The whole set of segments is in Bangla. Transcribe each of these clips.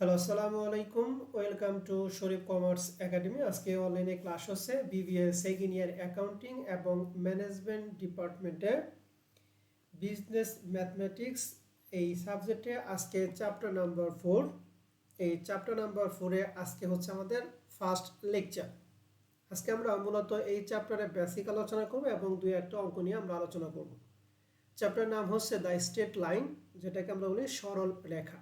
হ্যালো, আসসালামু আলাইকুম। Welcome to Sharif commerce academy. আজকে অনলাইনে ক্লাস হচ্ছে বিবিএ সেকেন্ড ইয়ার অ্যাকাউন্টিং এবং ম্যানেজমেন্ট ডিপার্টমেন্টে বিজনেস ম্যাথমেটিক্স এই সাবজেক্টে আজকে চ্যাপ্টার নাম্বার 4। এই চ্যাপ্টার নাম্বার 4-এ আজকে হচ্ছে আমাদের ফার্স্ট লেকচার। আজকে আমরা মূলত এই চ্যাপ্টারে বেসিক আলোচনা করব এবং দুই একটা অঙ্ক নিয়ে আমরা আলোচনা করব। চ্যাপ্টার নাম হচ্ছে দ্য স্ট্রেট লাইন, যেটাকে আমরা বলি সরল রেখা।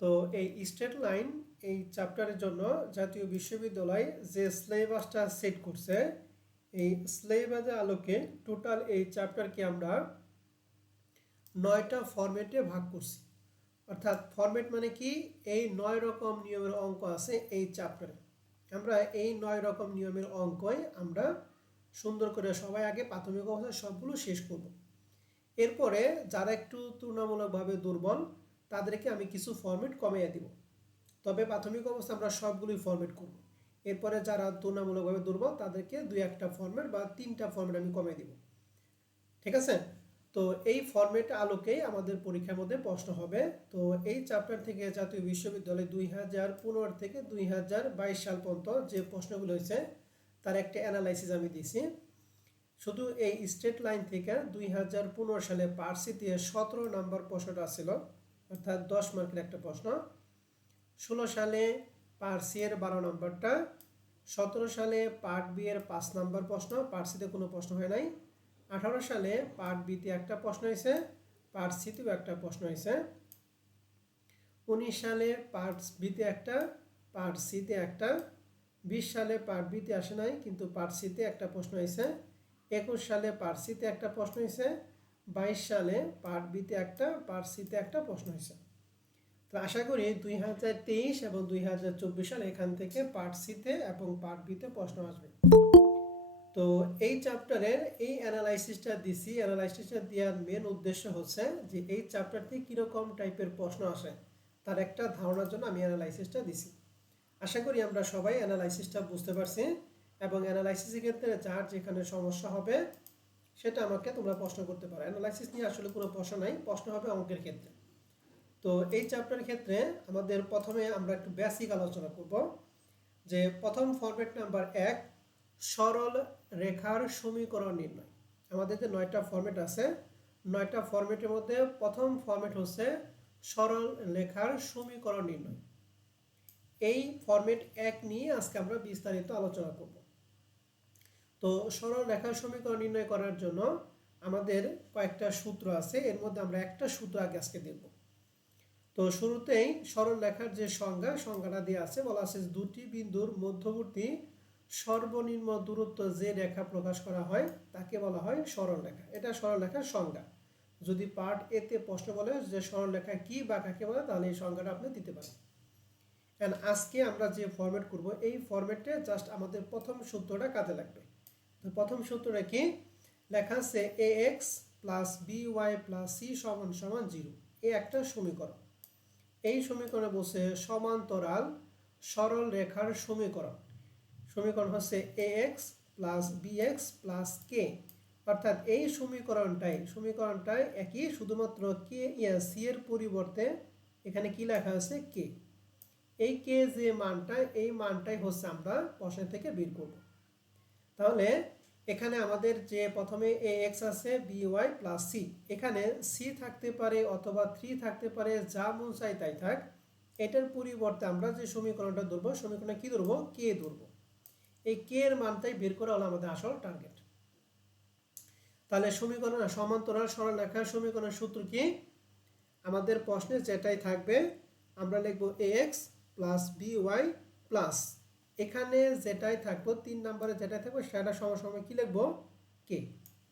তো এই স্ট্রেট লাইন এই চ্যাপ্টারের জন্য জাতীয় বিশ্ববিদ্যালয় যে সিলেবাসটা সেট করছে, এই সিলেবাসের আলোকে টোটাল এই চ্যাপ্টারকে আমরা 9টা ফরম্যাটে ভাগ করছি। অর্থাৎ ফরম্যাট মানে কি, এই 9 রকম নিয়মের অঙ্ক আছে এই চ্যাপ্টারে। আমরা এই 9 রকম নিয়মের অঙ্কই আমরা সুন্দর করে সবাই আগে প্রাথমিক অবস্থায় সবগুলো শেষ করব। এরপরে যারা একটু তুলনামূলকভাবে দুর্বল তাদেরকে আমি কিছু ফরম্যাট কমিয়ে দিব, তবে প্রাথমিক অবস্থা আমরা সবগুলোই ফরম্যাট করব। এরপরে যারা তুলনামূলকভাবে দুর্বল তাদেরকে দুই একটা ফরম্যাট বা 3টা ফরম্যাট আমি কমিয়ে দিব। ঠিক আছে? তো এই ফরম্যাট আলোকেই আমাদের পরীক্ষার মধ্যে প্রশ্ন হবে। তো এই চ্যাপ্টার থেকে জাতীয় বিশ্ববিদ্যালয় 2015 থেকে 2022 সাল পর্যন্ত যে প্রশ্নগুলো হয়েছে তার একটা অ্যানালাইসিস আমি দিয়েছি। শুধু এই স্ট্রেট লাইন থেকে 2015 সালে পার্সিতে 17 নম্বর প্রশ্নটা ছিল, অর্থাৎ 10 মার্কের একটা প্রশ্ন। 16 সালে পার্ট সি এর 12 নম্বরটা, 17 সালে পার্ট বি এর 5 নম্বর প্রশ্ন, পার্ট সিতে কোনো প্রশ্ন হয় নাই। 18 সালে পার্ট বিতে একটা প্রশ্ন হয়েছে, পার্ট সিতেও একটা প্রশ্ন হয়েছে। 19 সালে পার্ট বিতে একটা, পার্ট সিতে একটা। 20 সালে পার্ট বিতে আসে নাই কিন্তু পার্ট সিতে একটা প্রশ্ন হয়েছে। 21 সালে পার্ট সিতে একটা প্রশ্ন হয়েছে। 22 সালে পার্ট বিতে একটা, পার্ট সিতে একটা প্রশ্ন হয়েছে। তো আশা করি 2023 এবং 2024 সাল এখান থেকে পার্ট সিতে এবং পার্ট বিতে প্রশ্ন আসবে। তো এই চ্যাপ্টারের এই অ্যানালাইসিসটা দিছি। অ্যানালাইসিসটা দেওয়ার মেন উদ্দেশ্য হচ্ছে যে এই চ্যাপ্টার থেকে কীরকম টাইপের প্রশ্ন আসে তার একটা ধারণার জন্য আমি অ্যানালাইসিসটা দিছি। আশা করি আমরা সবাই অ্যানালাইসিসটা বুঝতে পারছি এবং অ্যানালাইসিসের ক্ষেত্রে যার যেখানে সমস্যা হবে সেটা আমাকে তোমরা প্রশ্ন করতে পারো। অ্যানালাইসিস নিয়ে আসলে কোনো প্রশ্ন নাই, প্রশ্ন হবে অঙ্কের ক্ষেত্রে। তো এই চ্যাপ্টারের ক্ষেত্রে আমাদের প্রথমে আমরা একটু বেসিক আলোচনা করব। যে প্রথম ফরম্যাট নাম্বার 1, সরল রেখার সমীকরণ নির্ণয়। আমাদের যে 9টা ফরম্যাট আছে, 9টা ফরম্যাটের মধ্যে প্রথম ফরম্যাট হচ্ছে সরল রেখার সমীকরণ নির্ণয়। এই ফরম্যাট 1 নিয়ে আজকে আমরা বিস্তারিত আলোচনা করব। তো সরল রেখার সমীকরণ নির্ণয় করার জন্য আমাদের কয়েকটা সূত্র আছে, এর মধ্যে আমরা একটা সূত্র আগে আজকে দেখব। তো শুরুতেই সরল রেখার যে সংজ্ঞাটা দেওয়া আছে, বলা আছে দুটি বিন্দুর মধ্যবর্তী সর্বনিম্ন দূরত্ব যে রেখা প্রকাশ করা হয় তাকে বলা হয় সরল রেখা। এটা সরল রেখার সংজ্ঞা। যদি পার্ট এ তে প্রশ্ন বলে যে সরল রেখা কি বা কাকে বলে, তাহলে এই সংজ্ঞাটা আপনি দিতে পারেন। এন্ড আজকে আমরা যে ফরম্যাট করব এই ফরম্যাটে জাস্ট আমাদের প্রথম সূত্রটা কাজে লাগবে। তো প্রথম সূত্রটা কি লেখা আছে, ax plus by plus c সমান সমান 0। এই একটা সমীকরণ। এই সমীকরণে বসে সমান্তরাল সরল রেখার সমীকরণ। সমীকরণ হচ্ছে ax plus bx plus k। অর্থাৎ এই সমীকরণটাই একই, শুধুমাত্র কে সি এর পরিবর্তে এখানে কি লেখা আছে k। এই কে যে মানটা, এই মানটাই হচ্ছে আমরা প্রশ্ন থেকে বের করব। তাহলে এখানে আমাদের যে প্রথমে ax আছে by প্লাস c, এখানে c থাকতে পারে অথবা 3 থাকতে পারে, যা মন চাই তাই থাক। এটার পরিবর্তে আমরা যে সমীকরণটা ধরবো, সমীকরণে কি ধরবো, কে ধরবো। এই কে এর মানটাই বের করা হলো আমাদের আসল টার্গেট। তাহলে সমীকরণ সমান্তরাল সরল রেখার সমীকরণের সূত্র কি, আমাদের প্রশ্নে যেটাই থাকবে আমরা লিখব ax প্লাস by প্লাস, এখানে যেটাই থাকবো 3 নম্বরে যেটাই থাকবে সেটা সমান সমান কি লিখবো, কে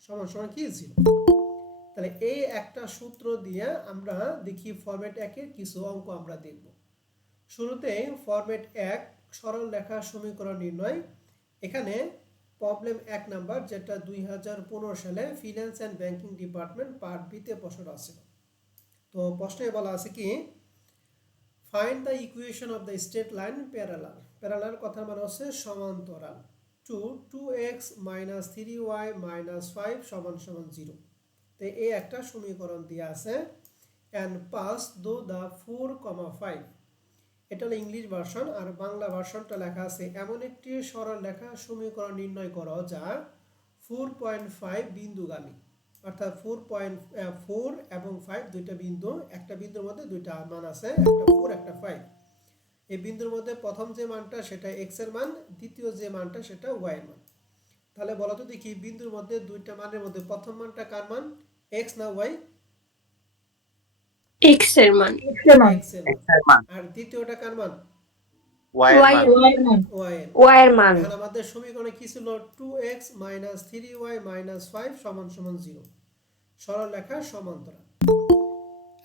সমান সমান কি 0। তাহলে এই একটা সূত্র দিয়ে আমরা দেখি ফরম্যাট 1 এর কিছু অঙ্ক আমরা দেখব। শুরুতে ফরম্যাট 1, সরল রেখার সমীকরণ নির্ণয়। এখানে প্রবলেম 1 নাম্বার, যেটা 2015 সালে finance and banking department part বিতে প্রশ্ন আছে। তো প্রশ্নে বলা আছে কি, find the equation of the straight line parallel. Parallel কথার মানে হচ্ছে সমান্তরাল। Two 2x minus 3y minus 5 সমান সমান 0। তো এই একটা সমীকরণ দেওয়া আছে। অ্যান্ড পাস দো দ্য 4, 5 এটা হলো ইংলিশ ভার্সন, আর বাংলা ভার্সনটা লেখা আছে এমন একটি সরল রেখা সমীকরণ নির্ণয় করো যা 4.5 বিন্দুগামী, অর্থাৎ 4 এবং 5 দুইটা বিন্দু, একটা বিন্দুর মধ্যে দুইটা মান আছে, একটা 4 একটা 5। এই বিন্দুর মধ্যে প্রথম যে মানটা সেটা x এর মান, দ্বিতীয় যে মানটা সেটা y এর মান। তাহলে বলো তো দেখি বিন্দুর মধ্যে দুইটা মানের মধ্যে প্রথম মানটা কার মান, x না y? x এর মান। x এর মান। আর দ্বিতীয়টা কার মান? y এর মান। y এর y এর মান। এখন আমাদের সমীকরণে কি ছিল? 2x - 3y - 5 = 0। সরল রেখা সমান্তরাল।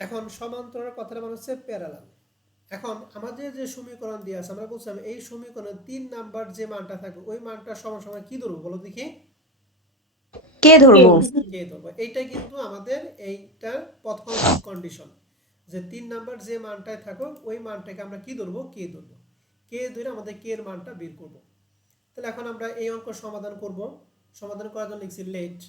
এখন সমান্তরাল কথাটা মানে হচ্ছে প্যারালাল। এখন আমাদের যে সমীকরণ দিয়ে আছে, আমরা বলছিলাম এই সমীকরণে 3 নাম্বার যে মানটা থাকবে ওই মানটা সমান সমান কি ধরবো বলো দেখি? কে ধরবো? কে ধরবো। এইটাই কিন্তু আমাদের এইটার প্রথম কন্ডিশন, যে 3 নাম্বার যে মানটায় থাকুক ওই মানটাকে আমরা কি ধরবো? কে ধরবো। কে ধরে আমাদের কে এর মানটা বের করব। তাহলে এখন আমরা এই অঙ্ক সমাধান করব। সমাধান করার জন্য লিখছি let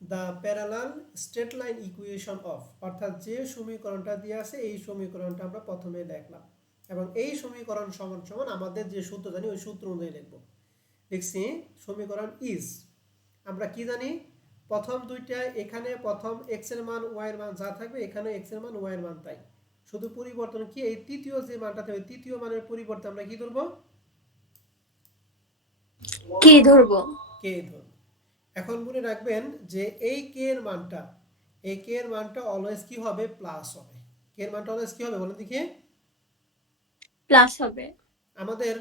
the parallel straight line equation of, অর্থাৎ যে সমীকরণটা দিয়ে আছে এই সমীকরণটা আমরা প্রথমে লিখলাম, এবং এই সমীকরণ সমান সমান আমাদের যে সূত্র জানি ওই সূত্র অনুযায়ী লিখব। লিখছি সমীকরণ ইজ, আমরা কি জানি প্রথম দুইটা, এখানে প্রথম x এর মান y এর মান যা থাকবে এখানে x এর মান y এর মান তাই, শুধু পরিবর্তন কি এই তৃতীয় যে মানটা থাকবে তৃতীয় মানের পরিবর্তে আমরা কি ধরব? কে ধরবো। কে ধরব। এখন মনে রাখবেন যে এই কে এর মানটা, এই কে এর মানটা অলওয়েজ কি হবে? প্লাস হবে। কে এর মানটা অলওয়েজ কি হবে বলেন দেখি? প্লাস হবে। আমাদের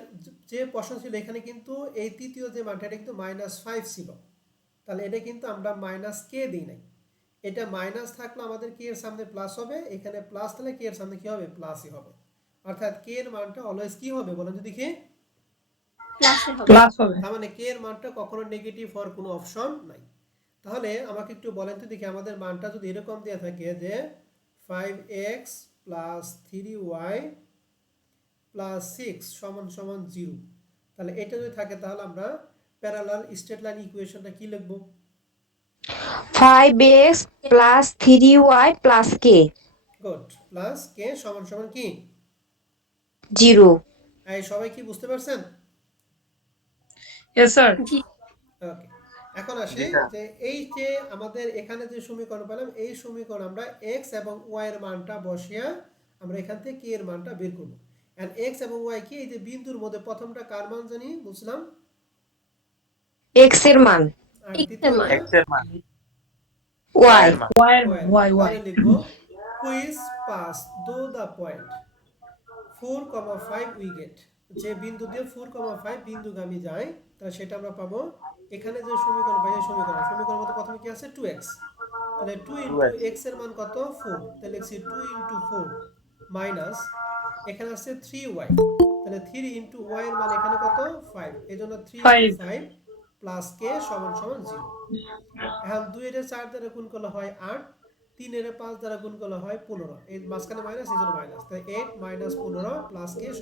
যে প্রশ্ন ছিল এখানে কিন্তু এই তৃতীয় যে মানটা এটা কিন্তু -5 ছিল, তাহলে এটা কিন্তু আমরা মাইনাস কে দিই নাই, এটা মাইনাস থাকলে আমাদের কে এর সামনে প্লাস হবে, এখানে প্লাস তাহলে কে এর সামনে কি হবে? প্লাসই হবে। অর্থাৎ কে এর মানটা অলওয়েজ কি হবে বলেন তো দেখি? প্লাস হবে। তার মানে কে এর মানটা কখনো নেগেটিভ হওয়ার কোনো অপশন নাই। তাহলে আমাকে একটু বলেন তো দেখি আমাদের মানটা যদি এরকম দেওয়া থাকে যে 5x + 3y + 6 = 0, তাহলে এটা যদি থাকে তাহলে আমরা প্যারালাল স্ট্রেট লাইন ইকুয়েশনটা কি লিখব? 5x + 3y + k good. Plus k সমান সমান কি? 0। এই সবাই কি বুঝতে পারছেন? Yes, sir. জি। ওকে। এখন আসি যে এই যে আমাদের এখানে যে সমীকরণ পেলাম এই সমীকরণ আমরা x এবং y এর মানটা বসিয়ে আমরা এখান থেকে k এর মানটা বের করব। এন্ড x এবং y কি এই যে বিন্দুর মধ্যে প্রথমটা কার মান জানি বুঝলাম? x এর মান। আর x এর মান। দ্বিতীয়টা y তাহলে লিখব which pass through the point 4,5 we get, যে বিন্দু দিয়ে 4,5 বিন্দুগামী যায় তাহলে সেটা আমরা পাবো। এখানে যে সমীকরণ পাই এই সমীকরণ মধ্যে প্রথমে কি আছে? 2x, তাহলে 2 * x এর মান কত? 4, তাহলে লিখছি 2 * 4 মাইনাস এখানে আছে 3y, তাহলে 3 * y এর মান এখানে কত? 5, এজন্য 3 * 5 + k = 0। এখন 2 এর 4 দ্বারা গুণ করলে হয় 8, 3 এর 5 দ্বারা গুণ করলে হয় 15, এই মাঝখানে মাইনাস এই জন্য মাইনাস, তাই 8 - 15 + k =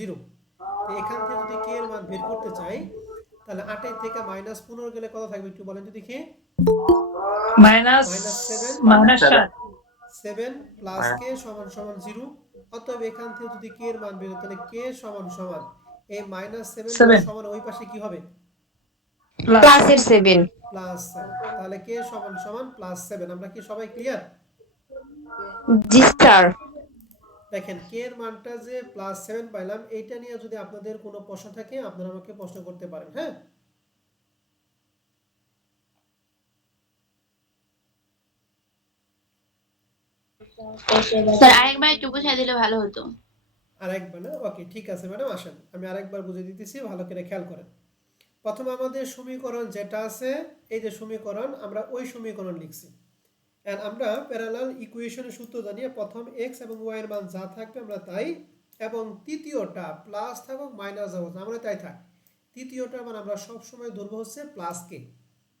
0। তো এখান থেকে যদি k এর মান বের করতে চাই তাহলে 8 এর থেকে -15 গেলে কত থাকবে একটু বলেন তো দেখি? -7 + k = 0। অতএব এখান থেকে যদি k এর মান বের হয় তাহলে k সমান এই -7 সমান ওই পাশে কি হবে? প্লাসের 7। +7, তাহলে k সমান +7। আমরা কি সবাই ক্লিয়ার? জি স্যার। দেখেন k এর মানটা যে +7 পাইলাম, এইটা নিয়ে যদি আপনাদের কোনো প্রশ্ন থাকে আপনারা আমাকে প্রশ্ন করতে পারেন, হ্যাঁ? স্যার আরেকবার একটু বুঝিয়ে দিলে ভালো হতো। আরেকবার না? ওকে, ঠিক আছে ম্যাডাম, আসেন আমি আরেকবার বুঝিয়ে দিতেছি, ভালো করে খেয়াল করেন। প্রথমে আমাদের সমীকরণ যেটা আছে এই যে সমীকরণ, আমরা ওই সমীকরণ লিখছি। এন্ড আমরা প্যারালাল ইকুয়েশনের সূত্র জানিয়ে প্রথম x এবং y এর মান যা থাকবে আমরা তাই, এবং তৃতীয়টা প্লাস থাকুক মাইনাস থাকুক আমরা তাই থাক, তৃতীয়টা মান আমরা সবসময় ধরবো হচ্ছে প্লাস কে।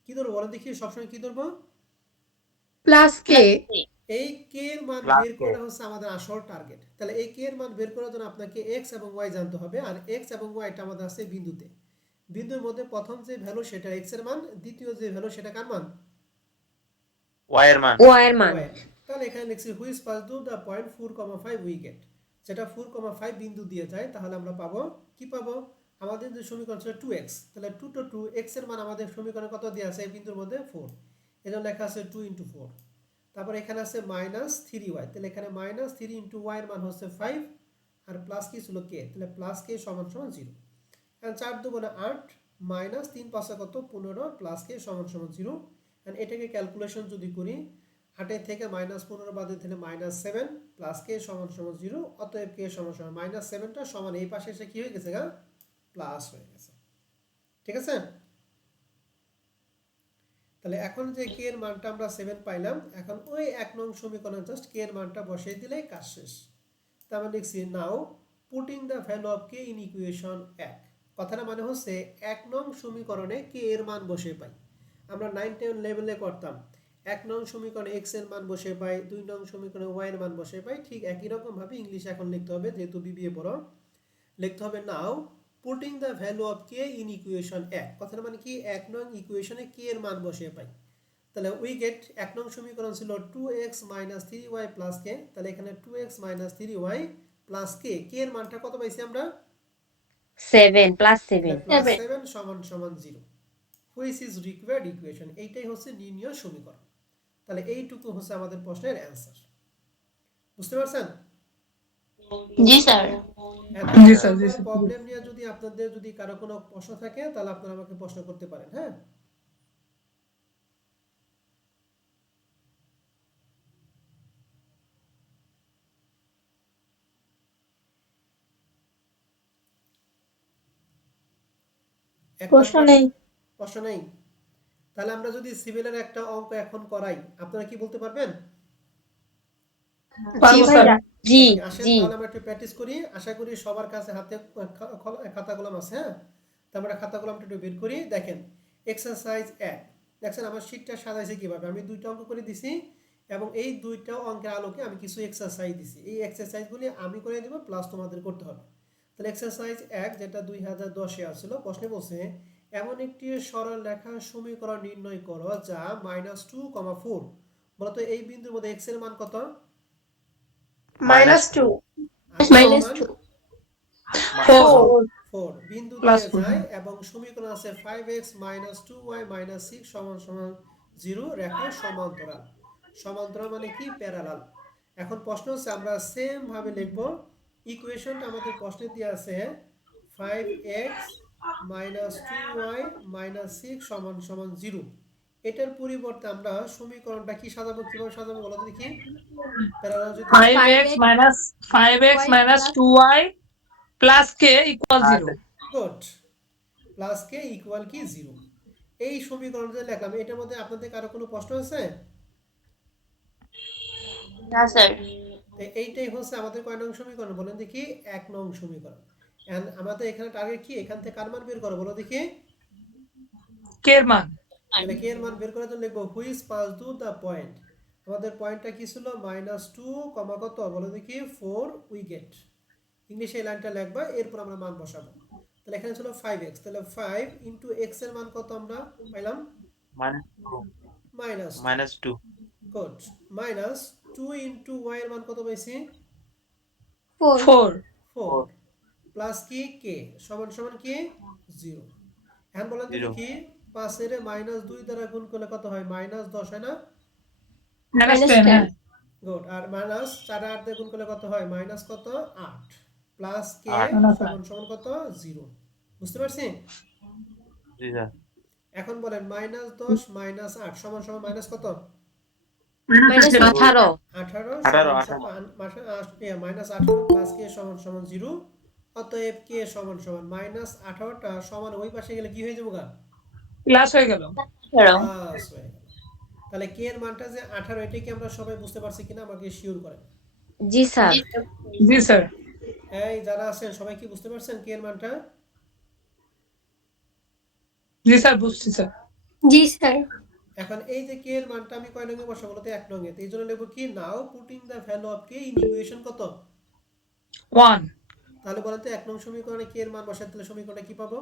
কি ধরবো বলেন দেখি? সবসময় কি ধরবো? Plus k। এই কে এর মান বের করা হচ্ছে আমাদের আসল টার্গেট। তাহলে এই কে এর মান বের করার জন্য আপনাকে x এবং y জানতে হবে, আর x এবং y টা আমাদের আছে বিন্দুতে। বিন্দুর মধ্যে প্রথম যে ভ্যালু সেটা x এর মান, দ্বিতীয় যে ভ্যালু সেটা কার মান? y এর মান। তাহলে এখানে লিখছি which pass through the point 4,5 we get, যেটা 4,5 বিন্দু দিয়ে যায়, তাহলে আমরা পাবো কি পাবো, আমাদের যে সমীকরণ ছিল 2x, তাহলে 2 to 2 x এর মান আমাদের সমীকরণে কত দেওয়া আছে এই বিন্দুর মধ্যে 4, এজন্য লেখা আছে 2 into 4। তারপর এখানে আছে -3y, তাহলে এখানে -3 into y এর মান হচ্ছে 5 আর প্লাস কি ছিল k, তাহলে প্লাস k সমান সমান 0। এখন 4 দুগুণে 8 -3 পাঁচে কত 15 প্লাস k সমান সমান 0। এন্ড এটাকে ক্যালকুলেশন যদি করি 8 এর থেকে -15 বাদ দিলে -7 প্লাস k সমান সমান 0, অতএব k সমান সমান -7 টা সমান এই পাশে এসে কি হয়ে গেছে গা প্লাস হয়ে গেছে। ঠিক আছে, তাহলে এখন যে k এর মানটা আমরা 7 পাইলাম, এখন ওই 1 নং সমীকরণে জাস্ট k এর মানটা বসিয়ে দিলেই কাজ শেষ। তার মানে লিখছি now putting the value of k in equation 1। কথাটা মানে হচ্ছে 1 নং সমীকরণে k এর মান বসিয়ে পাই। আমরা 9 10 লেভেলে করতাম 1 নং সমীকরণে x এর মান বসিয়ে পাই, 2 নং সমীকরণে y এর মান বসিয়ে পাই, ঠিক একই রকম ভাবে ইংলিশে এখন লিখতে হবে, যেহেতু বিবিএ পড়ো লিখতে হবে now putting the value of k in equation 1। কথাটা মানে কি 1 নং ইকুয়েশনে k এর মান বসিয়ে পাই, তাহলে উই গেট 1 নং সমীকরণ ছিল 2x - 3y + k, তাহলে এখানে 2x - 3y + k, k এর মানটা কত পাইছি আমরা 7 +7 +7 = 0, হুইচ ইজ রিকোয়ার্ড ইকুয়েশন। এইটাই হচ্ছে নির্ণয় সমীকরণ। তাহলে এইটুকু হচ্ছে আমাদের প্রশ্নের অ্যানসার। বুঝতে পারছেন? জি স্যার। জি স্যার, প্রবলেম নিয়ে যদি আপনাদের যদি কারো কোনো প্রশ্ন থাকে তাহলে আপনারা আমাকে প্রশ্ন করতে পারেন। হ্যাঁ, প্রশ্ন নেই। প্রশ্ন নেই? তাহলে আমরা যদি সিমিলার একটা অঙ্ক এখন করাই, আপনারা কি বলতে পারবেন? জি ভাইয়া। জি ওকে, আসেন জি তাহলে আমরা একটু প্র্যাকটিস করি। আশা করি সবার কাছে হাতে খাতা কলম আছে। হ্যাঁ, তো আমরা খাতা কলমটা একটু বের করি। দেখেন এক্সারসাইজ 1, দেখছেন আমার শীটটা সাজাইছে কিভাবে, আমি দুইটা অঙ্ক করে দিছি এবং এই দুইটা অঙ্কের আলোকে আমি কিছু এক্সারসাইজ দিছি। এই এক্সারসাইজগুলি আমি করে দেব, প্লাস তোমাদের করতে হবে। তাহলে এক্সারসাইজ 1 যেটা 2010-এ আসছিল, প্রশ্নে বলছে এমন একটি সরল রেখা সমীকরণ নির্ণয় করো যা -2,4, বলতো এই বিন্দুর মধ্যে x এর মান কত? -2 -2 4 বিন্দু দিয়ে যায় এবং সমীকরণ আছে 5x - 2y - 6 = 0, রেখা সমান্তরাল। সমান্তরাল মানে কি প্যারালাল। এখন প্রশ্ন হচ্ছে আমরা সেম ভাবে লিখব, ইকুয়েশনটা আমাদের প্রশ্নে দেওয়া আছে 5x - 2y - 6 = 0। এটার পরিবর্তে আমরা সমীকরণটা কি সাজাবো, কিভাবে সাজাবো বলো তো দেখি। প্যারালাল যদি 5x minus 2y plus k equals 0. গুড, প্লাস কে ইকুয়াল কি 0। এই সমীকরণটা লিখলাম। এটার মধ্যে আপনাদের কারো কোনো প্রশ্ন আছে? না স্যার। তো এইটাই হচ্ছে আমাদের কয় নং সমীকরণ বলেন দেখি? 1 নং সমীকরণ। এন্ড আমাদের এখানে টার্গেট কি, এখান থেকে কার মান বের করো বলো দেখি। k এর মান তাহলে কে এর মান বের করার জন্য লিখবো which pass to the point. আমাদের পয়েন্টটা কি ছিল -2, কত বলো দেখি 4 উই গেট। ইংলিশে এই লাইনটা লিখবা, এরপর আমরা মান বসাবো। তাহলে এখানে ছিল 5x, তাহলে 5 ইনটু x এর মান কত আমরা পাইলাম? -2। গুড, -2 ইনটু y এর মান কত পাইছি? 4 4 4 প্লাস কি k সমান সমান কি 0। এখন বলেন তো দেখি 5 এর -2 দ্বারা গুণ করলে কত হয়? -10 হয় না? -10 হ্যাঁ গুড, আর মাইনাস 4 8 দিয়ে গুণ করলে কত হয়? মাইনাস কত 8 প্লাস k সমান সমান কত 0। বুঝতে পারছি? জি স্যার। এখন বলেন -10 - 8 সমান সমান মাইনাস কত? -18 18 18 সমান -18 প্লাস k সমান সমান 0। অতএব k সমান সমান -18টা সমান ওই পাশে গেলে কি হয়ে যাবে গা? প্লাস হয়ে গেল প্লাস হয়ে গেল। তাহলে k এর মানটা যে 18, এটা কি আমরা সবাই বুঝতে পারছি কিনা আমাকে শিওর করেন। জি স্যার জি স্যার এই যারা আছেন সবাই কি বুঝতে পারছেন k এর মানটা? জি স্যার বুঝছি স্যার জি স্যার। এখন এই যে k এর মানটা আমি কয় নঙ্গে বসাবো বলতে 1 নঙ্গে। তো এইজন্য লিখব কি now putting the value of k in equation কত? 1 তাহলে বলেন তো 1 নং সমীকরণে k এর মান বসাতে তাহলে সমীকরণটা কি পাবো?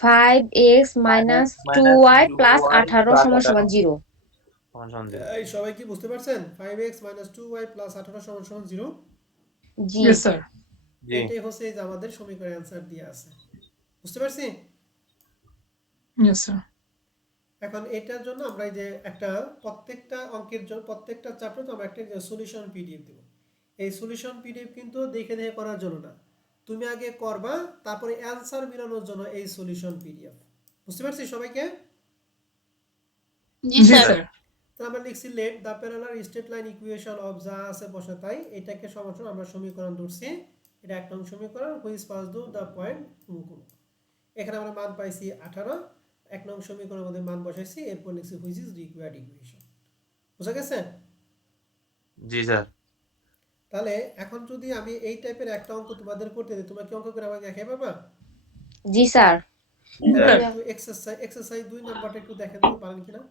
5x - 2y + 18 = 0 সমান 0 এই সবাই কি বুঝতে পারছেন 5x - 2y + 18 = 0? জি Yes, sir. জি এটাই হচ্ছে এই যে আমাদের সমীকরণের অ্যান্সার দিয়ে আছে। বুঝতে পারছি? Yes, sir. এখন এটার জন্য আমরা এই যে একটা প্রত্যেকটা অঙ্কের জন্য প্রত্যেকটা চ্যাপ্টার তো আমরা একটা সলিউশন পিডিএফ দেব। এই সলিউশন পিডিএফ কিন্তু দেখে দেখে করার জন্য না, তুমি আগে করবা তারপরে অ্যান্সার মিলানোর জন্য এই সলিউশন পিডিএফ। বুঝতে পারছি সবাইকে? জি Ji, স্যার sir. তাহলে আমরা লিখছি let the parallel straight line equation of যা আছে বসে তাই এটাকে সমান আমরা সমীকরণ ধরছি। এটা এক নং সমীকরণ হুইচ পাস দু দ্য পয়েন্ট অমুক। এখানে আমরা মান পাইছি 18, এক নং সমীকরণের মধ্যে মান বসাইছি, এরপর লিখছি হুইচ ইজ রিকোয়ার্ড ইকুয়েশন। বুঝা গেছে? জি স্যার তাহলে এখন যদি আমি এই টাইপের একটা অঙ্ক তোমাদের করতে দিই, তোমরা কি অঙ্ক করে আমাকে দেখাই পারবা? জি স্যার তাহলে স্যার একটু এক্সারসাইজ 2 নাম্বারটা একটু দেখেন তো পারেন কিনা।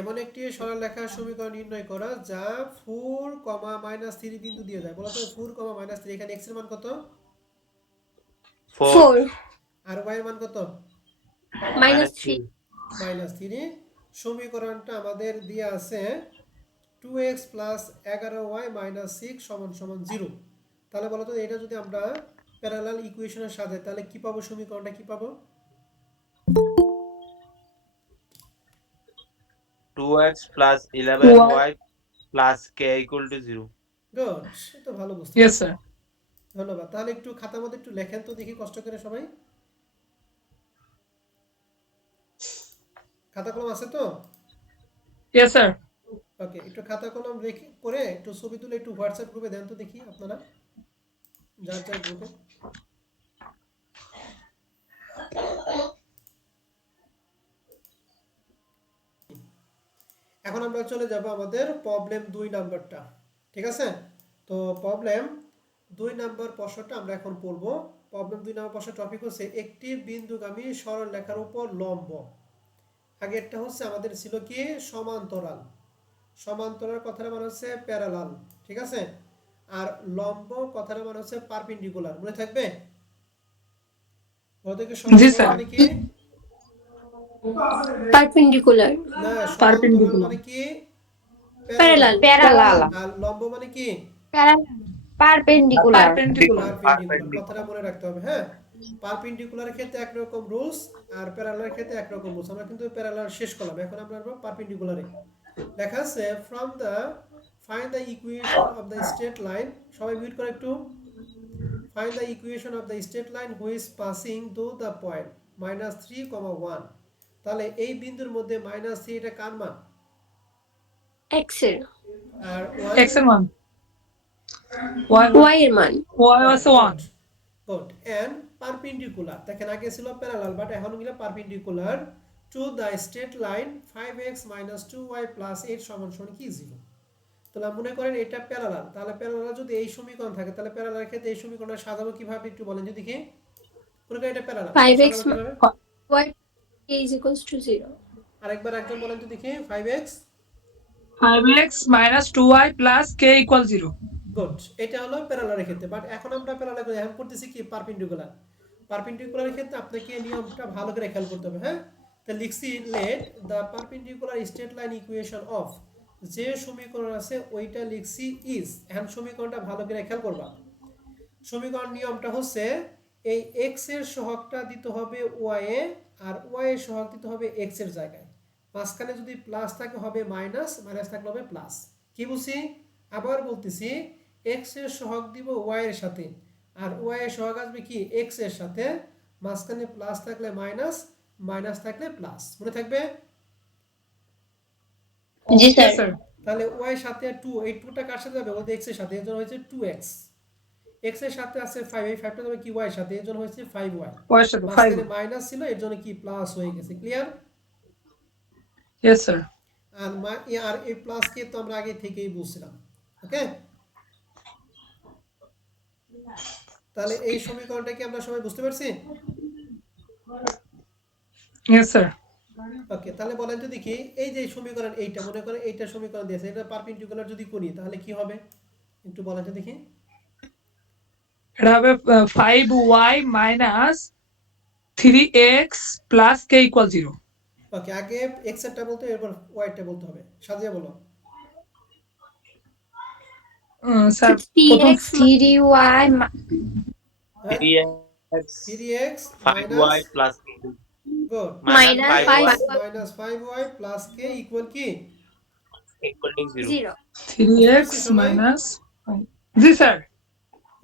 এমন একটি সরলরেখার সমীকরণ নির্ণয় করা যা 4, -3 বিন্দু দিয়ে যায়। বলো তো 4, -3 এখানে x এর মান কত 4 4 আর y এর মান কত -3 -3। সমীকরণটা আমাদের দিয়ে আছে 2x + 11y - 6 = 0। তাহলে বলো তো এটা যদি আমরা প্যারালাল ইকুয়েশনের সাথে তাহলে কি পাবো, সমীকরণটা কি পাবো? 2x + 11y + k = 0 গুড, তো ভালো বুঝতে Yes, পারছি। sir. ধন্যবাদ। তাহলে একটু খাতার মধ্যে একটু লেখেন তো দেখি কষ্ট করে সবাই। খাতা কলম আছে তো? Yes, sir. ওকে, একটু খাতা কলম রেখে করে একটু ছবি তুলে একটু হোয়াটসঅ্যাপ গ্রুপে দেন তো দেখি আপনারা, যার যার গ্রুপে। এখন আমরা চলে যাব আমাদের প্রবলেম 2 নাম্বারটা। ঠিক আছে? তো প্রবলেম 2 নাম্বার প্রশ্নটা আমরা এখন পড়ব। প্রবলেম 2 নাম্বার প্রশ্নের টপিক হচ্ছে একটি বিন্দুগামী সরলরেখার উপর লম্ব। আগেরটা হচ্ছে আমাদের ছিল কি সমান্তরাল। সমান্তরাল কথার মানে হচ্ছে প্যারালাল। ঠিক আছে? আর লম্ব কথার মানে হচ্ছে পারপেন্ডিকুলার। মনে থাকবে? ওদেরকে জি সমান্তরাল স্যার মানে কি? পারপেন্ডিকুলার না, সমান্তরাল পারপেন্ডিকুলার মানে কি? প্যারালাল। প্যারালাল প্যারালাল আর লম্ব মানে কি? Perpendicular perpendicular perpendicular. কথাটা মনে রাখতে হবে, হ্যাঁ? পারপেন্ডিকুলারের ক্ষেত্রে একরকম রুলস আর প্যারালালের ক্ষেত্রে একরকম রুলস। আমরা কিন্তু প্যারালাল শেষ করলাম, এখন আমরা আসবো পারপেন্ডিকুলারে। লেখা আছে from the find the equation of the straight line. সবাই মিউট করে একটু। Find the equation of the straight line which passing through the point -3, 1। তাহলে এই বিন্দুর মধ্যে -3 এটা কার মান? x এর আর x এর মান y y এর মান y আছে 1 গুড এন্ড পারপেন্ডিকুলার। দেখেন আগে ছিল প্যারালাল বাট এখন হলো perpendicular to the straight line 5x - 2y + 8 = কি 0। তাহলে মনে করেন এটা প্যারালাল, তাহলে প্যারালাল যদি এই সমীকরণ থাকে তাহলে প্যারালালের ক্ষেত্রে এই সমীকরণটা সাজাবো কিভাবে একটু বলেন যদি দেখি। মনে করেন এটা প্যারালাল, 5x সাজাবো কিভাবে? y k = 0 আরেকবার একজন বলেন তো দেখি 5x 5x - 2y + k = 0 good. এটা হলো প্যারালালের ক্ষেত্রে, বাট এখন আমরা প্যারালাল এখন করতেছি কি পারপেন্ডিকুলার। পারপেন্ডিকুলারের ক্ষেত্রে আপনাকে নিয়মটা ভালো করে খেয়াল করতে হবে, হ্যাঁ? তাহলে লিখছি let the perpendicular straight line equation of, যে সমীকরণ আছে ওইটা লিখছি ইজ। এখন সমীকরণটা ভালো করে খেয়াল করবা। সমীকরণ নিয়মটা হচ্ছে এই x এর সহগটা দিতে হবে y এ আর y এর সহগ দিতে হবে x এর জায়গায়। মাঝখানে যদি প্লাস থাকে হবে মাইনাস, মাইনাস থাকলে হবে প্লাস। কি বুঝছি? আবার বলতেছি x এর সহগ দিব y এর সাথে আর y এর সহগ আসবে কি x এর সাথে। মাঝখানে প্লাস থাকলে মাইনাস, মাইনাস থাকলে প্লাস। মনে থাকবে? জি yes স্যার sir তাহলে y এর সাথে 2, এই 2টা কার সাথে যাবে? বলতে x এর সাথে, এর জন্য হয়েছে 2x। x এর সাথে আছে 5, এই 5টা যাবে কি y এর সাথে, এর জন্য হয়েছে 5y। y এর সাথে 5 মাঝখানে মাইনাস ছিল এর জন্য কি প্লাস হয়ে গেছে। ক্লিয়ার? yes sir আর এই প্লাস কে তো আমরা আগে থেকেই বুঝছিলাম। ওকে, তাহলে এই সমীকরণটা কি আমরা সবাই বুঝতে পারছি? yes sir ওকে, তাহলে বলেন তো দেখি এই যে সমীকরণ এইটা মনে করেন এইটা সমীকরণ দিয়েছে, এটা পারপেন্ডিকুলার যদি করি তাহলে কি হবে একটু বলেন তো দেখি। এটা হবে 5y minus 3x plus k equal 0. ওকে, আগে এক্স এরটা বলতে এরপর ওয়াইটা বলতে হবে। সাজিয়া বলো। স্যার থ্রি প্রথম এক্স 3y হ্যাঁ, 3x 3x 5y minus, plus গুড, minus minus 5y 5 minus 5y plus k equal কি? equal to 0. 0. বুঝতে 3x পারছি সবাই? minus জি স্যার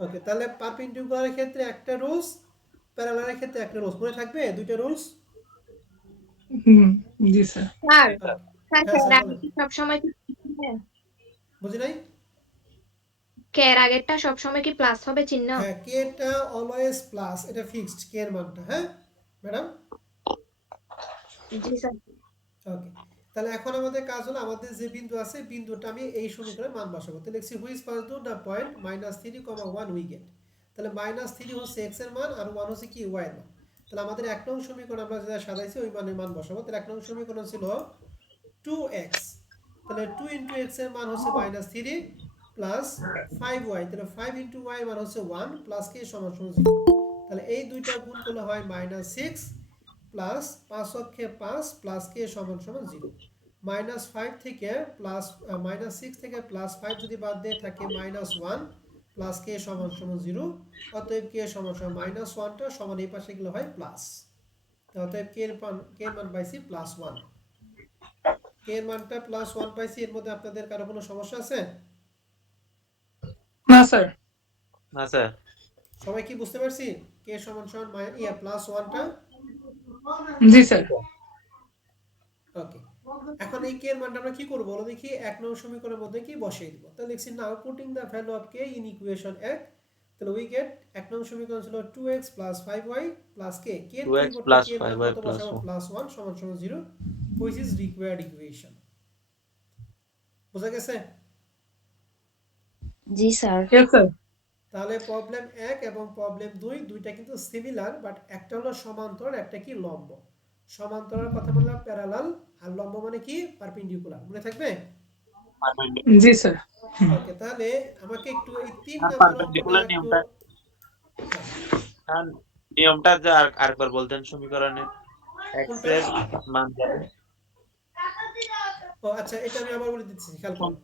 ওকে, তাহলে পারপেন্ডিকুলারের ক্ষেত্রে একটা রুলস, প্যারালালের ক্ষেত্রে একটা রুলস, মনে থাকবে দুইটা রুলস? হুম জি স্যার স্যার হ্যাঁ স্যার বলেন। সবসময় কি বুঝি নাই? কে এর আগেরটা সবসময় কি প্লাস হবে চিহ্ন? হ্যাঁ, কেটা অলওয়েজ প্লাস, এটা ফিক্সড কে এর মানটা, হ্যাঁ ম্যাডাম? জি স্যার। ওকে, তাহলে এখন আমাদের কাজ হলো আমাদের যে বিন্দু আছে বিন্দুটা আমি এই সমীকরণে মান বসাবো। তো লিখছি which pass to the point -3, 1 we get. তাহলে -3 হচ্ছে x এর মান আর 1 হচ্ছে কি y এর মান। তাহলে আমাদের এক নং সমীকরণ আমরা যেটা সাজাইছি ওই মানের মান বসাবো। তাহলে এক নং সমীকরণ ছিল 2x, তাহলে 2 * x এর মান হচ্ছে -3 প্লাস 5y, তাহলে 5 * y এর মান হচ্ছে 1 প্লাস k = 0। তাহলে এই দুইটা গুণ করলে হয় -6 প্লাস 5 অক্ষে 5 প্লাস k = 0। -5 থেকে প্লাস -6 থেকে +5 যদি বাদ দিয়ে থাকে -1 প্লাস k = 0। অতএব k = -1টা সমান এই পাশে গেলে হয় প্লাস। অতএব k এর মান পাইছি +1। k এর মানটা +1 পাইছি, এর মধ্যে আপনাদের কারো কোনো সমস্যা আছে? না স্যার না স্যার। সবাই কি বুঝতে পারছি? k +1টা? জি স্যার ওকে, এখন এই k এর মানটা আমরা কি করব বলো দেখি। এক নং সমীকরণের মধ্যে কি বসিয়ে দিব। তাহলে লিখছি now putting the value of k in equation 1। তাহলে উই গেট এক নং সমীকরণ ছিল 2x + 5y + k, k এর 2x পরিবর্তে plus k এর মান 5y কত plus বসাবো? 1. +1 = 0, হুইচ ইজ রিকোয়ার্ড ইকুয়েশন। বুঝা গেছে? জি স্যার। ইয়েস স্যার তাহলে প্রবলেম 1 এবং প্রবলেম 2 দুইটা কিন্তু সিমিলার, বাট একটা হলো সমান্তরাল, একটা কি লম্ব। সমান্তরাল কথা বললাম প্যারালাল, আর লম্ব মানে কি পারপেন্ডিকুলার, মনে থাকবে? জি স্যার ওকে, তাহলে আমাকে একটু এই 3 আর নাম্বার অঙ্কটা পারপেন্ডিকুলার একটু, নিয়মটা হ্যাঁ আর নিয়মটা যা আরেকবার বলতেন সমীকরণে x কোনটা? এর মান যাবে। ও আচ্ছা, এটা আমি আবার বলে দিচ্ছি, খেয়াল করো।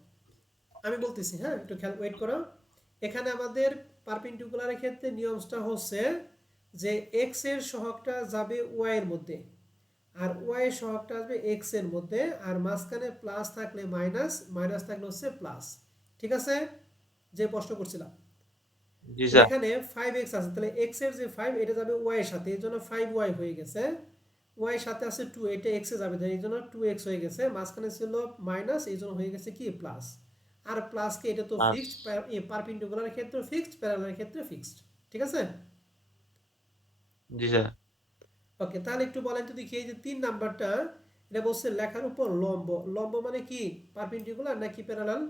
আমি বলতেছি, হ্যাঁ একটু খেয়াল ওয়েট করো। এখানে আমাদের পারপেন্ডিকুলারের ক্ষেত্রে নিয়মটা হচ্ছে যে x এর সহগটা যাবে y এর মধ্যে, আর y এর সহগটা আসবে x এর মধ্যে, আর মাঝখানে প্লাস থাকলে মাইনাস, মাইনাস থাকলে হচ্ছে প্লাস। ঠিক আছে? যে প্রশ্ন করছিলাম। জি তাহলে স্যার। এখানে 5x আছে, তাহলে x এর যে 5 এটা যাবে y এর সাথে, এর জন্য 5y হয়ে গেছে। y এর সাথে আছে 2, এটা x এ যাবে, এই জন্য 2x হয়ে গেছে। মাঝখানে ছিল মাইনাস, এই জন্য হয়ে গেছে কি প্লাস। আর প্লাস কে এটা তো পাঁচ। ফিক্সড, পারপেন্ডিকুলারের ক্ষেত্রে ফিক্সড, প্যারালালের ক্ষেত্রে ফিক্সড। ঠিক আছে? জি স্যার। ওকে, তাহলে একটু বলেন তো দেখি, এই যে 3 নাম্বারটা এটা বলছে লেখার উপর লম্ব। লম্ব মানে কি পারপেন্ডিকুলার নাকি প্যারালাল?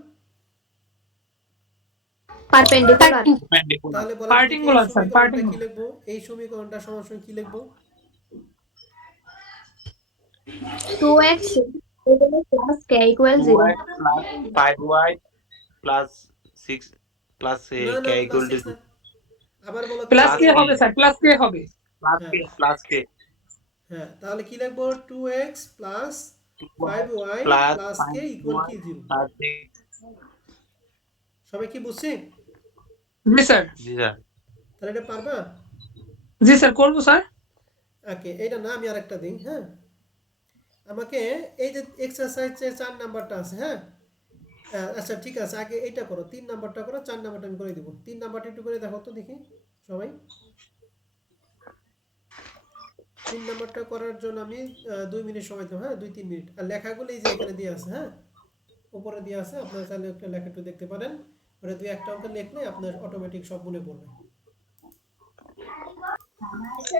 পারপেন্ডিকুলার। পারপেন্ডিকুলার। তাহলে বলেন তো দেখি এই পার্টিকুলার স্যার সমীকরণটা কি পার্টিকুলার লিখবো? এই সমীকরণটা সমান কি লিখবো? 2x plus k equals 0. 2x plus 5y plus 6 plus না k না, equal to +6 না, আবার বলো তো প্লাস দেখি। plus কে k হবে স্যার প্লাস কে হবে plus k হ্যাঁ plus k হ্যাঁ, তাহলে কি লিখবো? 2x plus 5y plus plus k equal 5y কি 0। plus 6. সবাই কি বুঝছি? জি স্যার জি স্যার। তাহলে এটা পারবা? জি স্যার করবো স্যার ওকে, এটা না আমি আরেকটা দিই, হ্যাঁ আমাকে এই যে এক্সারসাইজে 4 নাম্বারটা আছে, হ্যাঁ আচ্ছা ঠিক আছে, আগে এইটা করো, 3 নাম্বারটা করো, 4 নাম্বারটা আমি করে দিব। 3 নাম্বারটা একটু করে দেখো তো দেখি সবাই। 3 নাম্বারটা করার জন্য আমি 2 মিনিট সময় দেবো, হ্যাঁ 2-3 মিনিট। আর লেখাগুলো এই যে এখানে দিয়ে আছে, হ্যাঁ উপরে দিয়ে আছে, আপনারা চাইলে একটা লেখা একটু দেখতে পারেন। ওটা 2-1টা অঙ্ক লিখলে আপনার অটোমেটিক সব মনে পড়বে।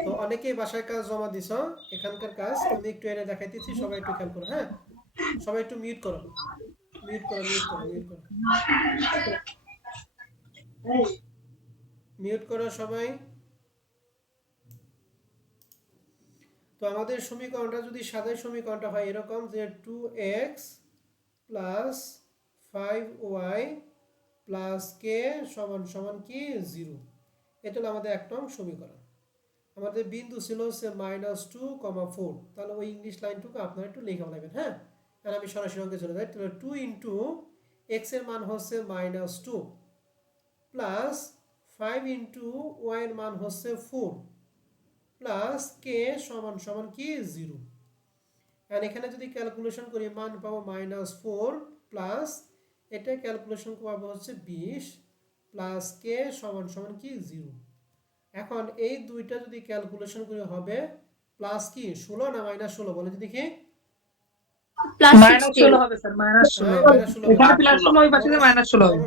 তো অনেকেই বাসায় কাজ জমা দিছ, এখানকার কাজ আমি একটু এনে দেখাইতেছি, সবাই একটু খেয়াল করো, হ্যাঁ সবাই একটু মিউট করো, মিউট করো, মিউট করো, মিউট করো, মিউট করো সবাই। তো আমাদের সমীকরণটা যদি সাধারণ সমীকরণটা হয় এরকম যে 2x plus 5y plus k সমান সমান কি 0। এটা হলো আমাদের 1 নং সমীকরণ। আমাদের বিন্দু ছিল হচ্ছে -2,4, তাহলে ওই ইংলিশ লাইনটুকু আপনারা একটু লেখা নেবেন। হ্যাঁ, আর আমি সরাসরি অঙ্কে চলে যাই। তাহলে 2 ইন্টু এক্স এর মান হচ্ছে -2 প্লাস 5 ইন্টু ওয়াই এর মান হচ্ছে 4 প্লাস কে সমান সমান কি 0। আর এখানে যদি ক্যালকুলেশন করি মান পাবো -4 প্লাস এটা ক্যালকুলেশন পাবো হচ্ছে 20 প্লাস কে সমান সমান কি 0। এখন এই দুইটা যদি ক্যালকুলেশন করে হবে প্লাস কি 16 না -16 বলে তো দেখি। প্লাস -16 16 হবে স্যার, -16 হ্যাঁ, হবে। -16 এখানে হবে। +16 ওই পাশে -16 হবে।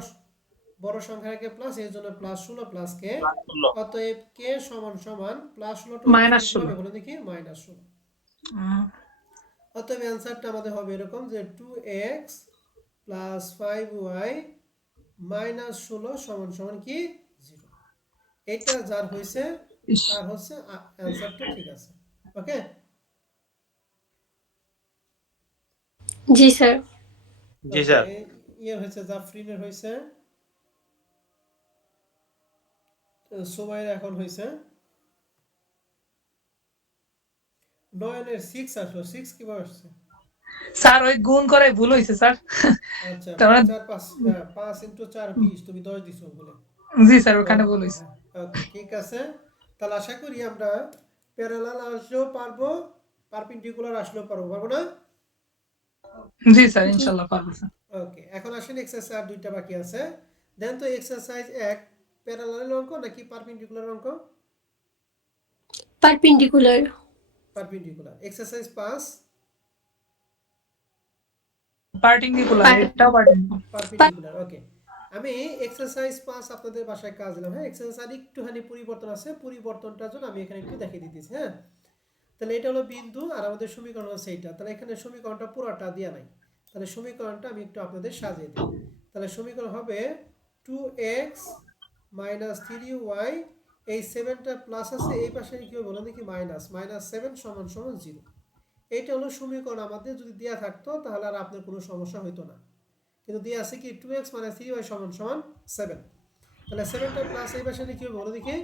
বড় সংখ্যা কে প্লাস, এর জন্য +16 প্লাস কে, অতএব কে সমান সমান +16 টা -16 হবে বলে দেখি -16। হুম, অতএব অ্যানসারটা আমাদের হবে এরকম যে 2x প্লাস 5y মাইনাস 16 সমান সমান কি 0। এটা যার হয়েছে ইস, তার হচ্ছে অ্যানসারটা ঠিক আছে। ওকে, জি স্যার। জি স্যার। ইয়ে হয়েছে জাফরিনের হয়েছে, সুমাইর এখন হয়েছে, নয়নের 6 আসলো। 6 কিভাবে আসছে? স্যার ওই গুণ করে ভুল হয়েছে স্যার। আচ্ছা, তাহলে 4 5 5 ইনটু 4 20, তুমি 10 দিছো বলে। জি স্যার, ওখানে ভুল হয়েছে। ওকে, ঠিক আছে। তাহলে আশা করি আমরা প্যারালাল আসলেও পারবো, পারপেন্ডিকুলার আসলেও পারবো, পারবো না? জি স্যার, জি। ইনশাল্লাহ পারবো স্যার। ওকে, এখন আসেন এক্সারসাইজ আর দুইটা বাকি আছে। দেন তো এক্সারসাইজ 1 প্যারালাল অঙ্ক নাকি পারপেন্ডিকুলার অঙ্ক? পারপেন্ডিকুলার। পারপেন্ডিকুলার। এক্সারসাইজ 5 পার্টিকুলার, এটাও পার্টিকুলার। পারপেন্ডিকুলার। ওকে, আমি এক্সারসাইজ 5 আপনাদের বাসায় কাজ দিলাম। হ্যাঁ, এক্সারসাইজ একটুখানি পরিবর্তন আছে, পরিবর্তনটার জন্য আমি এখানে একটু দেখিয়ে দিতেছি। হ্যাঁ, তাহলে এটা হলো বিন্দু আর আমাদের সমীকরণ হচ্ছে এইটা। তাহলে এখানে সমীকরণটা পুরোটা দেওয়া নাই, তাহলে সমীকরণটা আমি একটু আপনাদের সাজিয়ে দিই। তাহলে সমীকরণ হবে 2x মাইনাস 3y, এই 7টা প্লাস আছে, এই পাশে কি হবে বলেন দেখি মাইনাস, -7 সমান সমান 0। এইটা হলো সমীকরণ। আমাদের যদি দেওয়া থাকতো তাহলে আর আপনার কোনো সমস্যা হইতো না, কিন্তু দেওয়া আছে কি 2x মাইনাস 3y সমান সমান 7। তাহলে 7টা প্লাস এই পাশে কি হবে বলে দেখি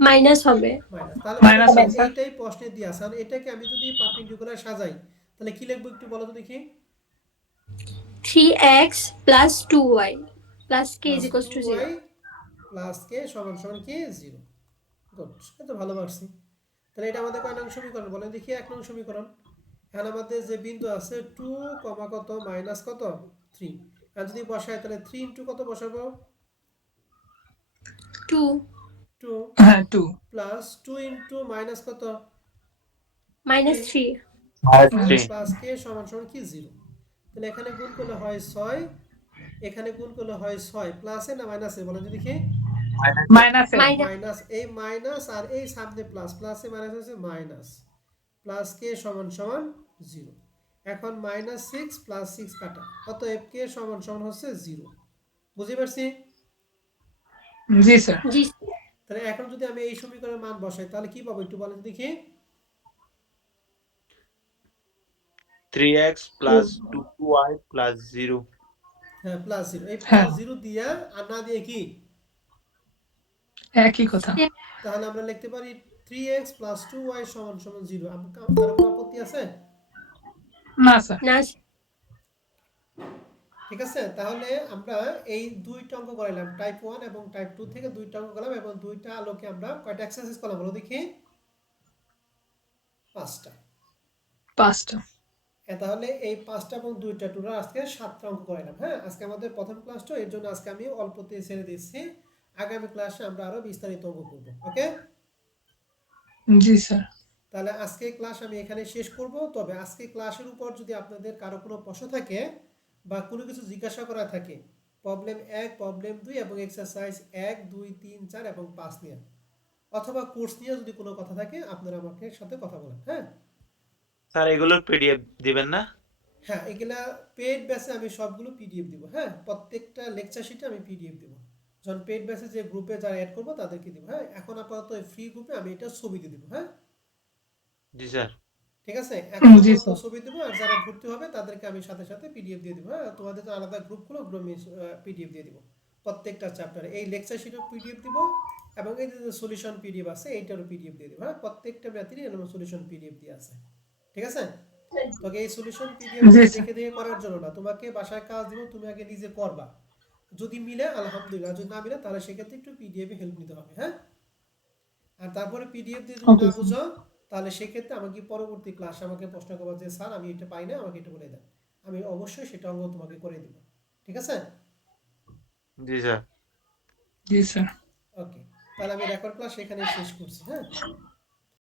মাইনাস হবে। মাইনাস। তাহলে মাইনাস বলো হবে স্যার। এইটাই প্রশ্নে দিয়ে আছে। আর এটাকে আমি যদি পারপেন্ডিকুলার সাজাই তাহলে কি লিখবো একটু বলো তো দেখি। 3x plus 2y plus k plus is equals to 2y 0। Plus k সমান সমান কি 0। গুড, এটা ভালো পারছি। তাহলে এটা আমাদের কয় নং সমীকরণ বলেন দেখি? 1 নং সমীকরণ। এখন আমাদের যে বিন্দু আছে 2 কমা কত মাইনাস কত 3, আর যদি বসাই তাহলে 3 ইনটু কত বসাবো 2 2 হ্যাঁ, 2 প্লাস 2 ইনটু মাইনাস কত minus 3 3 3 প্লাস কে সমান সমান কি 0। তাহলে এখানে গুণ করলে হয় 6, এখানে গুণ করলে হয় 6, প্লাসে না মাইনাসে বলেন তো দেখি। মাইনাসে। minus মাইনাস, এই মাইনাস আর এই সামনে প্লাস, প্লাসে মাইনাস হচ্ছে মাইনাস, প্লাস কে সমান সমান 0। এখন -6 প্লাস 6 কাটা, অতএব কে সমান সমান হচ্ছে 0। বুঝতে পারছি? জি স্যার। জি তাহলে এখন যদি আমি এই সমীকরণের মান বসাই তাহলে কি পাবো একটু বলেন তো দেখি। 3x plus 2y plus 0 হ্যাঁ, প্লাস 0, এই হ্যাঁ, প্লাস 0 দিয়া আর না দিয়ে কি, একই কথা। তাহলে আমরা লিখতে পারি 3x plus 2y সমান সমান 0। কারো কোনো আপত্তি আছে? না স্যার। না ঠিক আছে, তাহলে আমরা এই দুইটা অঙ্ক করাইলাম, টাইপ 1 এবং টাইপ 2 থেকে দুইটা অঙ্ক করলাম, এবং দুইটা আলোকে আমরা কয়টা এক্সারসাইজ করলাম বলো দেখি? 5টা। 5টা। তাহলে এই 5টা এবং দুইটা টোটাল আজকে 7টা অঙ্ক করাইলাম। হ্যাঁ, আজকে আমাদের প্রথম ক্লাস তো, এর জন্য আজকে আমি অল্পতে ছেড়ে দিচ্ছি। আগামী ক্লাসে আমরা আরো বিস্তারিত অঙ্ক করব। ওকে, জি স্যার। তাহলে আজকে ক্লাস আমি এখানে শেষ করব। তবে আজকে ক্লাসের উপর যদি আপনাদের কারো কোনো প্রশ্ন থাকে বা কোনো কিছু জিজ্ঞাসা করা থাকে, প্রবলেম 1, প্রবলেম 2 এবং এক্সারসাইজ 1, 2, 3, 4 এবং 5 নিয়ে, অথবা কোর্স নিয়ে যদি কোনো কথা থাকে আপনারা আমাকে সাথে কথা বলেন। হ্যাঁ স্যার, এগুলোর পিডিএফ দিবেন না? হ্যাঁ, এগুলা পেড ব্যাচে আমি সবগুলো পিডিএফ দিব। হ্যাঁ, প্রত্যেকটা লেকচার শিটে আমি পিডিএফ দিব। যখন পেড ব্যাচে যে গ্রুপে যারা অ্যাড করবো তাদেরকে দিব। হ্যাঁ, এখন আপাতত ফ্রি গ্রুপে আমি এটা ছবি দিয়ে দিব। হ্যাঁ, জি স্যার। ঠিক আছে, এখন জি আপাতত স্যার। ছবি দেবো, আর যারা ভর্তি হবে তাদেরকে আমি সাথে সাথে পিডিএফ দিয়ে দিব। হ্যাঁ, তোমাদের যে আলাদা গ্রুপ খুলো, গ্রুপে পিডিএফ দিয়ে দিব প্রত্যেকটা চ্যাপ্টারে। এই লেকচার শিটের পিডিএফ দিব এবং এই যে সলিউশন পিডিএফ আছে এইটারও পিডিএফ দিয়ে দেবো, হ্যাঁ প্রত্যেকটা ম্যাথেরই এরকম সলিউশন পিডিএফ দিয়ে আছে, ঠিক আছে? তোকে এই সলিউশন পিডিএফ জি স্যার। দেখে দেখে করার জন্য না, তোমাকে বাসায় কাজ দিব, তুমি আগে নিজে করবা, যদি মিলে আলহামদুলিল্লাহ, যদি না মিলে তাহলে সেক্ষেত্রে একটু পিডিএফ এ হেল্প নিতে হবে, হ্যাঁ? আর তারপরে পিডিএফ দিয়ে যদি ওকে না স্যার। বুঝো তাহলে সেক্ষেত্রে আমাকে পরবর্তী ক্লাসে আমাকে প্রশ্ন করবা যে স্যার আমি এটা পাই না, আমাকে এটা বলে দেন, আমি অবশ্যই সেটা অঙ্গ তোমাকে করে দিব, ঠিক আছে? জি স্যার। জি স্যার। ওকে, তাহলে আমি রেকর্ড ক্লাস এখানে শেষ করছি, হ্যাঁ?